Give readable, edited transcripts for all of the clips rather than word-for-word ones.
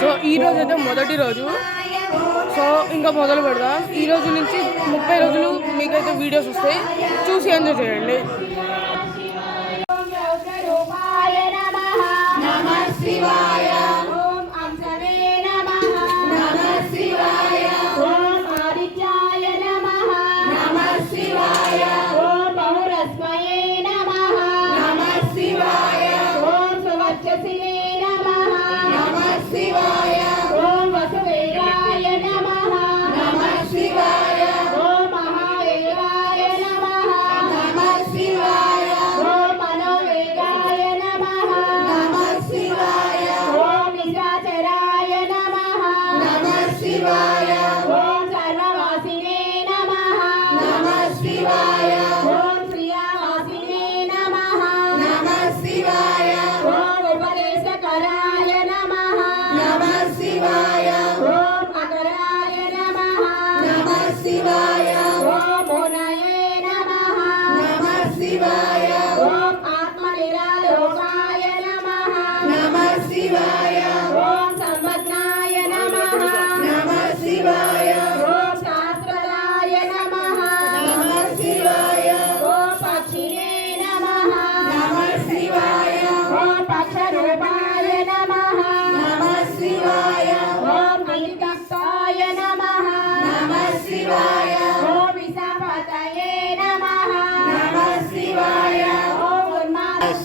So ఈరోజు అయితే మొదటి రోజు. సో ఇంకా మొదలు పెడదాం. ఈ రోజు నుంచి 30 రోజులు మీకైతే వీడియోస్ వస్తాయి, చూసి ఎంజాయ్ చేయండి.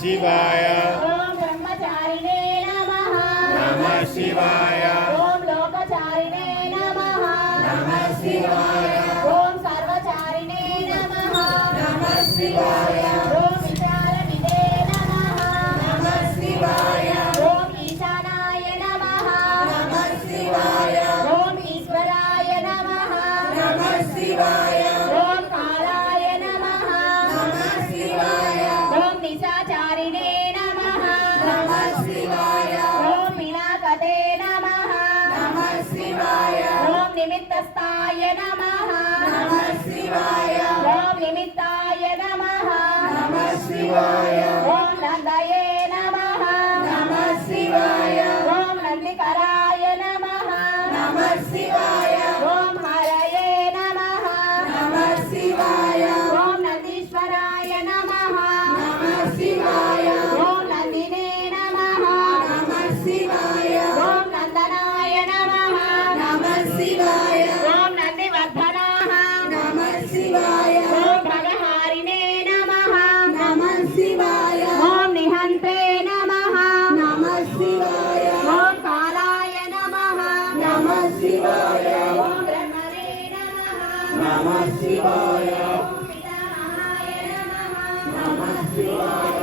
शिवाय ओम ब्रह्मचारिणे नमः नमः शिवाय ओम लोकचारिणे नमः नमः शिवाय ओम सर्वचारिणे नमः नमः शिवाय ओम विचारविदे नमः नमः शिवाय ओम ईशानाय नमः नमः शिवाय ओम ईश्वराय नमः नमः शिवाय ओम कालाय नमः नमः शिवाय ओम निशाचारिणे नमः नमः शिवाय ओम विनाकते नमः नमः शिवाय ओम निमित्तस्थाय नमः नमः शिवाय ओम निमित्ताय नमः नमः शिवाय ओम नंदये नमः नमः शिवाय ओम नंदिकराय नमः नमः शिवाय ओम हरये नमः नमः शिवाय ओम नंदीश्वराय नमः नमः शिवाय ओम नंदिने नमः नमः शिवाय ओम नंदनाय नमः नमः शिवाय ओम नंदिवर्धनाः नमः शिवाय ओम भगहारिणे नमः नमः शिवाय ओम निहन्ते नमः नमः शिवाय ओम कालाय नमः नमः शिवाय ओम ब्रह्मणे नमः नमः शिवाय ओम पितामहाय नमः नमः शिवाय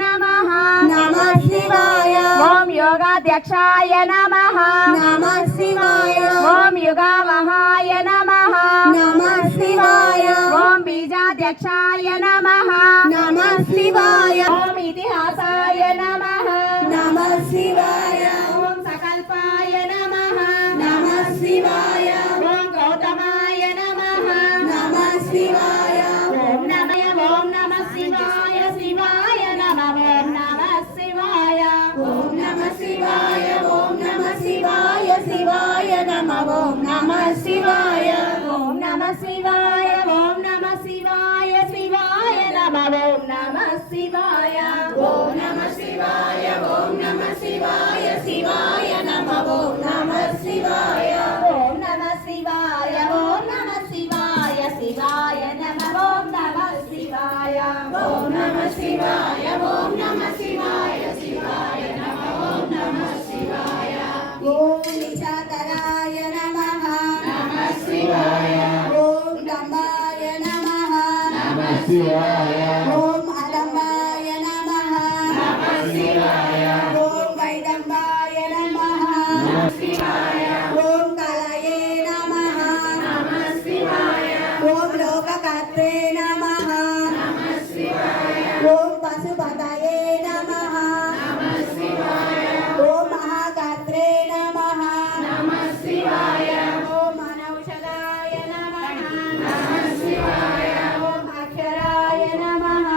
नमः नमः शिवाय ओम योगाध्यक्षाय नमः नमः शिवाय ओम युगावहाय नमः नमः शिवाय ओम बीजाध्यक्षाय नमः नमः शिवाय ओम इतिहासाय नमः नमः शिवाय ओम सकल्पाय नमः नमः शिवाय ओम गौतमाय नमः नमः शिवाय ओम नमः शिवाय शिवाय नमः ओम नमः शिवाय ओम नमः शिवाय ओम नमः शिवाय शिवाय नमः ओम नमः शिवाय ओम नमः शिवाय ओम नमः शिवाय शिवाय नमः ओम नमः शिवाय ओम नमः शिवाय ओम नमः शिवाय शिवाय नमः ओम नमः शिवाय ओम नमः शिवाय ओम नमः शिवाय शिवाय नमः ओम नमः शिवाय ओम नमः शिवाय ओम नमः शिवाय शिवाय नमः ओम नमः शिवाय ओम निशाकराय नमः नमः शिवाय ओम डम्बाय नमः नमः शिवाय ओम अदम्बाय नमः नमः शिवाय ओम वैदम्बाय नमः नमः शिवाय ओम कलये नमः नमः शिवाय ओम लोककर्त्रे नमः नमः शिवाय ओम पशुपतये नमः नमः शिवाय ओम महाकर्त्रे नमः नमः शिवाय ओम अनौषधाय नमः नमः शिवाय ओम अक्षराय नमः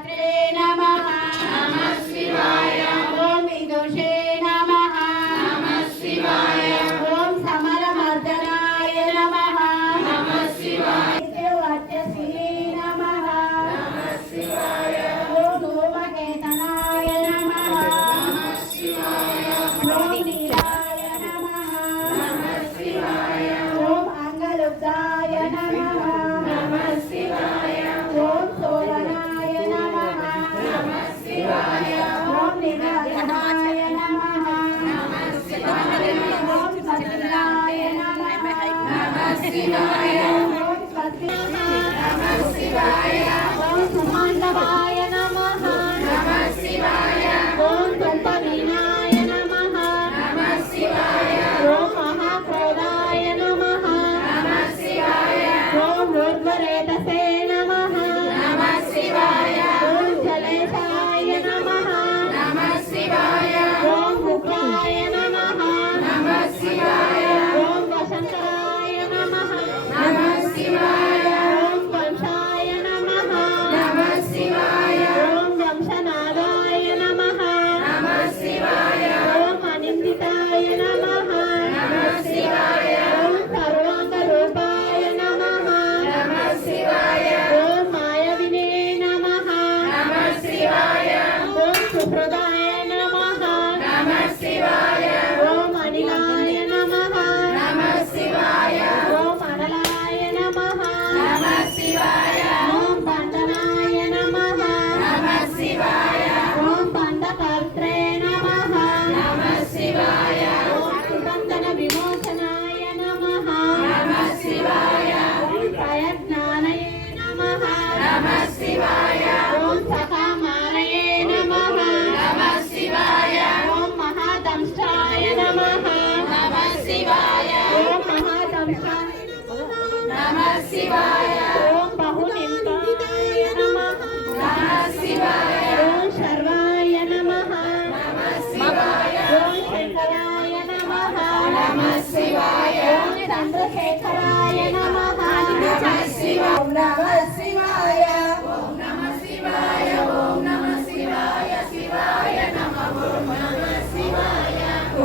शास्त्रे नमः नमः शिवाय ॐ विदुषे नमः नमः शिवाय ॐ समरमर्दनाय नमः नमः शिवाय वर्चस्विने नमः नमः शिवाय ॐ धूमकेतनाय नमः नमः शिवाय ॐ नीलाय नमः नमः शिवाय ॐ अंगलुब्धाय नमः नमः शिवाय ॐ सोलनाय नमः नमः शिवाय ॐ निराजनाय नमः नमः शिवाय ॐ सत्याय नमः नमः शिवाय ॐ सत्याय नमः शिवाय ॐ सुमण्डवाय नमः नमः शिवाय ॐ दन्तवीणाय नमः नमः शिवाय ॐ महाक्रोधाय नमः नमः शिवाय ॐ ऊर्ध्वरेतसे नमः नमः शिवाय ॐ जलेशाय नमः नमः शिवाय ॐ मुखाय नमः नमः शिवाय ॐ वसन्तराय नमः नमः शिवाय ॐ वंशाय नमः नमः शिवाय ॐ वंशनादाय नमः नमः शिवाय ॐ अनिन्दिताय नमः नमः शिवाय ॐ सर्वाङ्गरूपाय नमः नमः शिवाय ॐ मायाविने नमः नमः शिवाय ॐ सुहृदाय नमः नमः शिवाय ॐ अनिलाय नमः नमः शिवाय ॐ अनलाय नमः नमः शिवाय ॐ बन्धनाय नमः नमः शिवाय ॐ बन्धकर्त्रे नमः नमः शिवाय ॐ सुबन्धन विमोचनाय नमः नमः शिवाय ॐ प्रयज्ञानये नमः नमः शिवाय ॐ सखामालये नमः नमः शिवाय ॐ महादंष्टाय नमः नमः शिवाय ॐ महादंष्टाय नमः शिवाय ॐ बहुनिन्दिताय नमः नमः शिवाय ॐ शर्वाय नमः नमः शिवाय ॐ शङ्कराय नमः नमः शिवाय ॐ चन्द्रशेखराय नमः नमः शिवाय ॐ नमः शिवाय ॐ नमः शिवाय ॐ नमः शिवाय शिवाय नमः ॐ नमः शिवाय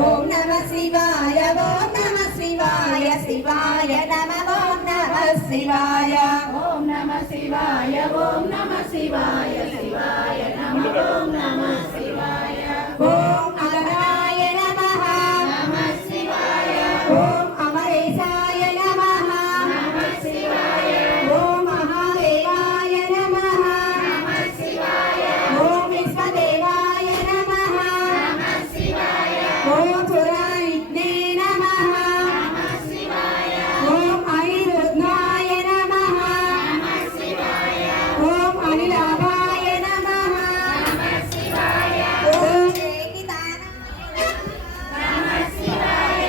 ॐ नमः शिवाय ॐ नमः शिवाय शिवाय नमः ॐ नमः शिवाय ॐ नमः शिवाय ॐ नमः शिवाय शिवाय नमः ॐ नमः शिवाय ॐ अगनाय नमः नमः शिवाय ॐ अमरेशाय नमः नमः शिवाय ॐ महादेवाय नमः नमः शिवाय ॐ विश्वदेवाय नमः नमः शिवाय ॐ पुराणिज्ञे नमः नमः शिवाय ॐ अनिरुद्धाय नमः नमः शिवाय ॐ अनिलाभाय नमः नमः शिवाय ॐ एकितानाय नमः शिवाय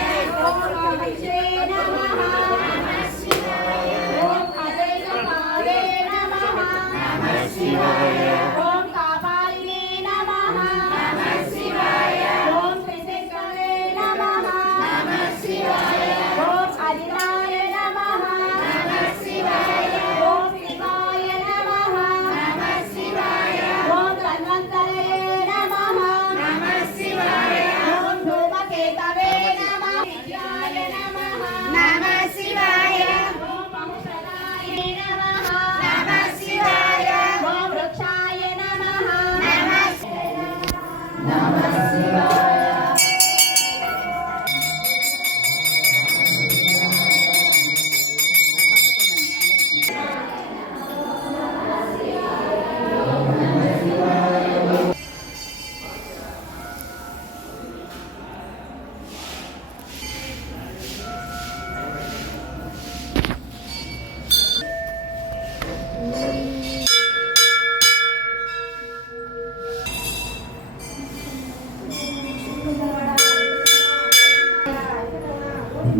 ॐ अभिषे नमः नमः शिवाय ॐ अजयपादे नमः नमः शिवाय ॐ कापालिने नमः नमः शिवाय ॐ त्रिशङ्करे नमः नमः शिवाय ॐ अजिताय नमः नमः शिवाय ॐ शिवाय नमः नमः शिवाय ॐ धन्वन्तरे नमः नमः शिवाय ॐ धूमकेतवे नमः विद्याय नमः नमः शिवाय ॐ बहुशराय नमः नमः शिवाय ॐ वृक्षाय नमः नमः नमः शिवाय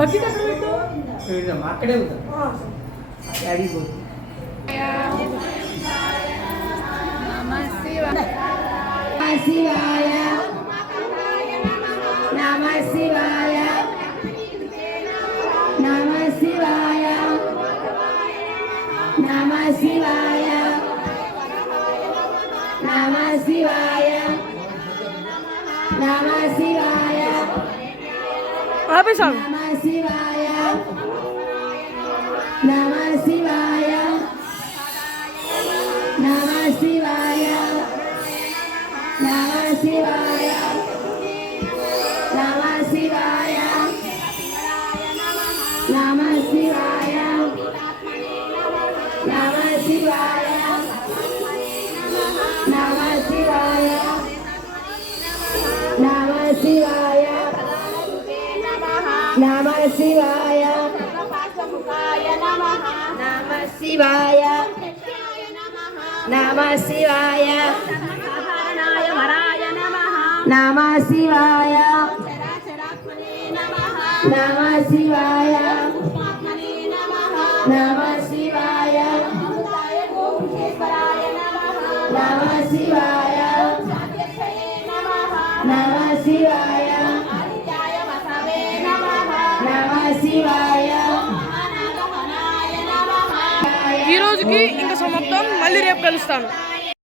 బకెట్ అక్కడ పెట్టు. అక్కడే ఉందా డాడీ గో శివాయ నమ శివాయ నమ శివాయ నమ శివాయ శివాయ నమ శివాయ ఆపేసాను. నమ శివాయ నమ శివాయ నమ శివాయ నమ శివాయ నమ శివాయ నమ శివాయ నమ శివాయ నమ శివాయ నమ శివాయ నమ శివాయ నమ శివాయ నమ శివాయ నమ శివాయ నమ శివాయ నమ శివాయ నమ శివాయ నమ శివాయ నమ శివాయ ఈ రోజుకి ఇంకా సమాప్తం. మళ్ళీ రేపు కలుస్తాను.